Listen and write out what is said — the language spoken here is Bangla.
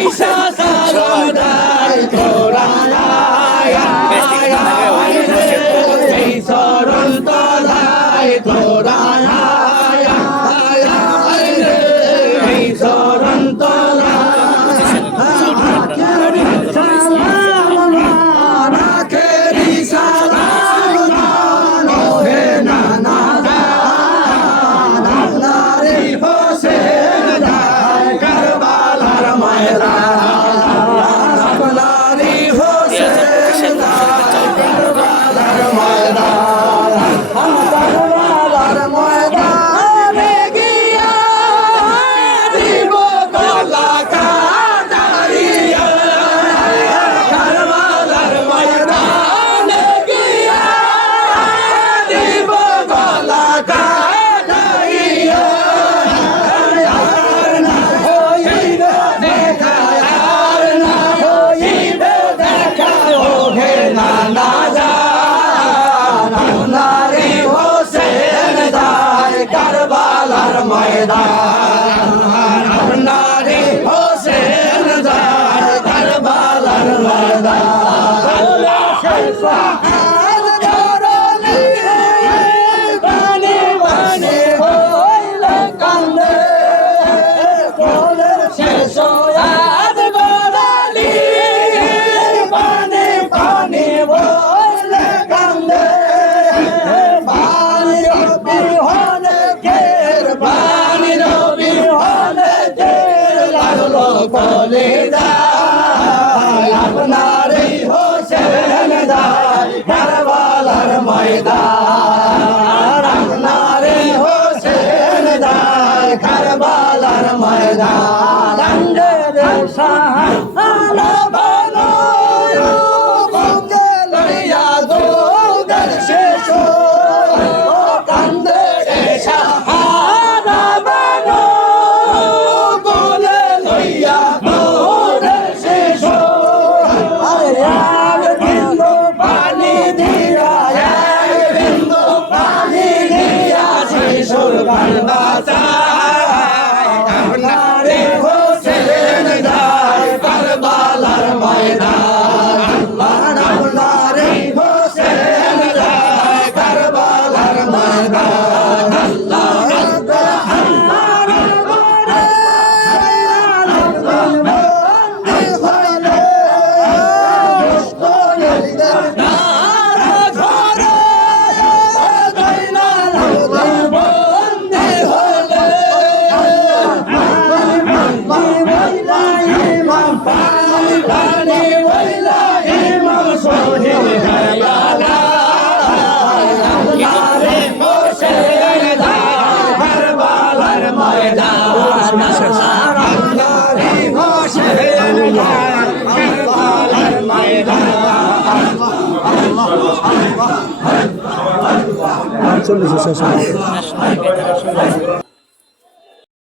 愛者さんはない কারবালার ময়দান। নারে হোসেন কারবালার ময়দান। চলো কলে যায় আপনার এই হোসেন যায় কারবালার ময়দান। আপনার Yeah. চল্লিশে শেষ